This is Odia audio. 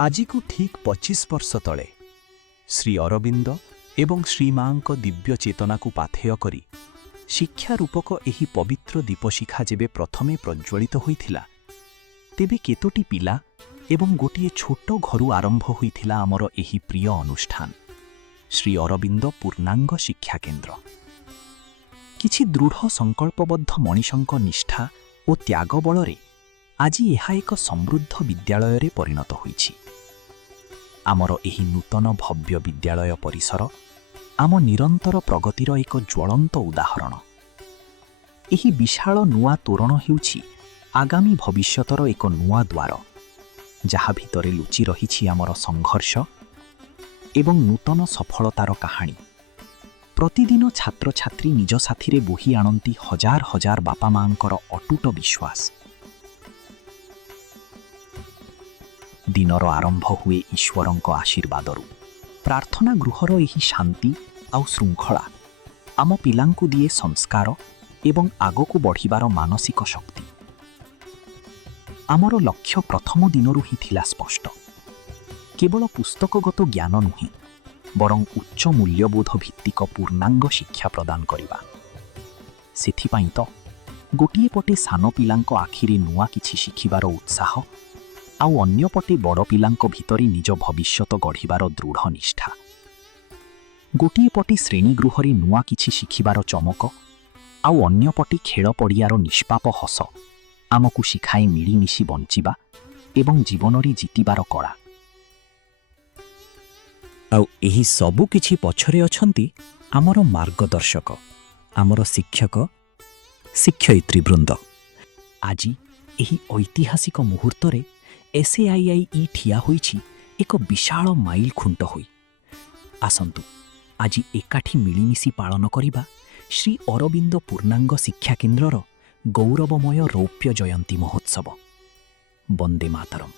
ଆଜିକୁ ଠିକ୍ 25 ବର୍ଷ ତଳେ ଶ୍ରୀ ଅରବିନ୍ଦ ଏବଂ ଶ୍ରୀମାଙ୍କ ଦିବ୍ୟ ଚେତନାକୁ ପାଥେୟ କରି ଶିକ୍ଷା ରୂପକ ଏହି ପବିତ୍ର ଦୀପଶିଖା ଯେବେ ପ୍ରଥମେ ପ୍ରଜ୍ୱଳିତ ହୋଇଥିଲା, ତେବେ କେତୋଟି ପିଲା ଏବଂ ଗୋଟିଏ ଛୋଟ ଘରୁ ଆରମ୍ଭ ହୋଇଥିଲା ଆମର ଏହି ପ୍ରିୟ ଅନୁଷ୍ଠାନ ଶ୍ରୀ ଅରବିନ୍ଦ ପୂର୍ଣ୍ଣାଙ୍ଗ ଶିକ୍ଷା କେନ୍ଦ୍ର। କିଛି ଦୃଢ଼ ସଂକଳ୍ପବଦ୍ଧ ମଣିଷଙ୍କ ନିଷ୍ଠା ଓ ତ୍ୟାଗ ବଳରେ ଆଜି ଏହା ଏକ ସମୃଦ୍ଧ ବିଦ୍ୟାଳୟରେ ପରିଣତ ହୋଇଛି। ଆମର ଏହି ନୂତନ ଭବ୍ୟ ବିଦ୍ୟାଳୟ ପରିସର ଆମ ନିରନ୍ତର ପ୍ରଗତିର ଏକ ଜ୍ୱଳନ୍ତ ଉଦାହରଣ। ଏହି ବିଶାଳ ନୂଆ ତୋରଣ ହେଉଛି ଆଗାମୀ ଭବିଷ୍ୟତର ଏକ ନୂଆ ଦ୍ୱାର, ଯାହା ଭିତରେ ଲୁଚି ରହିଛି ଆମର ସଂଘର୍ଷ ଏବଂ ନୂତନ ସଫଳତାର କାହାଣୀ। ପ୍ରତିଦିନ ଛାତ୍ରଛାତ୍ରୀ ନିଜ ସାଥିରେ ବୋହି ଆଣନ୍ତି ହଜାର ହଜାର ବାପା ମାଙ୍କର ଅଟୁଟ ବିଶ୍ୱାସ। ଦିନର ଆରମ୍ଭ ହୁଏ ଈଶ୍ୱରଙ୍କ ଆଶୀର୍ବାଦରୁ। ପ୍ରାର୍ଥନା ଗୃହର ଏହି ଶାନ୍ତି ଆଉ ଶୃଙ୍ଖଳା ଆମ ପିଲାଙ୍କୁ ଦିଏ ସଂସ୍କାର ଏବଂ ଆଗକୁ ବଢ଼ିବାର ମାନସିକ ଶକ୍ତି। ଆମର ଲକ୍ଷ୍ୟ ପ୍ରଥମ ଦିନରୁ ହିଁ ଥିଲା ସ୍ପଷ୍ଟ। କେବଳ ପୁସ୍ତକଗତ ଜ୍ଞାନ ନୁହେଁ, ବରଂ ଉଚ୍ଚ ମୂଲ୍ୟବୋଧ ଭିତ୍ତିକ ପୂର୍ଣ୍ଣାଙ୍ଗ ଶିକ୍ଷା ପ୍ରଦାନ କରିବା। ସେଥିପାଇଁ ତ ଗୋଟିଏ ପଟେ ସାନ ପିଲାଙ୍କ ଆଖିରେ ନୂଆ କିଛି ଶିଖିବାର ଉତ୍ସାହ, ଆଉ ଅନ୍ୟପଟେ ବଡ଼ ପିଲାଙ୍କ ଭିତରେ ନିଜ ଭବିଷ୍ୟତ ଗଢ଼ିବାର ଦୃଢ଼ ନିଷ୍ଠା। ଗୋଟିଏ ପଟେ ଶ୍ରେଣୀଗୃହରେ ନୂଆ କିଛି ଶିଖିବାର ଚମକ, ଆଉ ଅନ୍ୟପଟେ ଖେଳ ପଡ଼ିଆର ନିଷ୍ପାପ ହସ ଆମକୁ ଶିଖାଏ ମିଳିମିଶି ବଞ୍ଚିବା ଏବଂ ଜୀବନରେ ଜିତିବାର କଳା। ଆଉ ଏହି ସବୁ କିଛି ପଛରେ ଅଛନ୍ତି ଆମର ମାର୍ଗଦର୍ଶକ, ଆମର ଶିକ୍ଷକ, ଶିକ୍ଷୟିତ୍ରୀବୃନ୍ଦ। ଆଜି ଏହି ଐତିହାସିକ ମୁହୂର୍ତ୍ତରେ SAII ଠିଆ ହୋଇଛି ଏକ ବିଶାଳ ମାଇଲ ଖୁଣ୍ଟ ହୋଇ। ଆସନ୍ତୁ ଆଜି ଏକାଠି ମିଳିମିଶି ପାଳନ କରିବା ଶ୍ରୀ ଅରବିନ୍ଦ ପୂର୍ଣ୍ଣାଙ୍ଗ ଶିକ୍ଷା କେନ୍ଦ୍ରର ଗୌରବମୟ ରୌପ୍ୟ ଜୟନ୍ତୀ ମହୋତ୍ସବ। ବନ୍ଦେ ମାତରମ୍।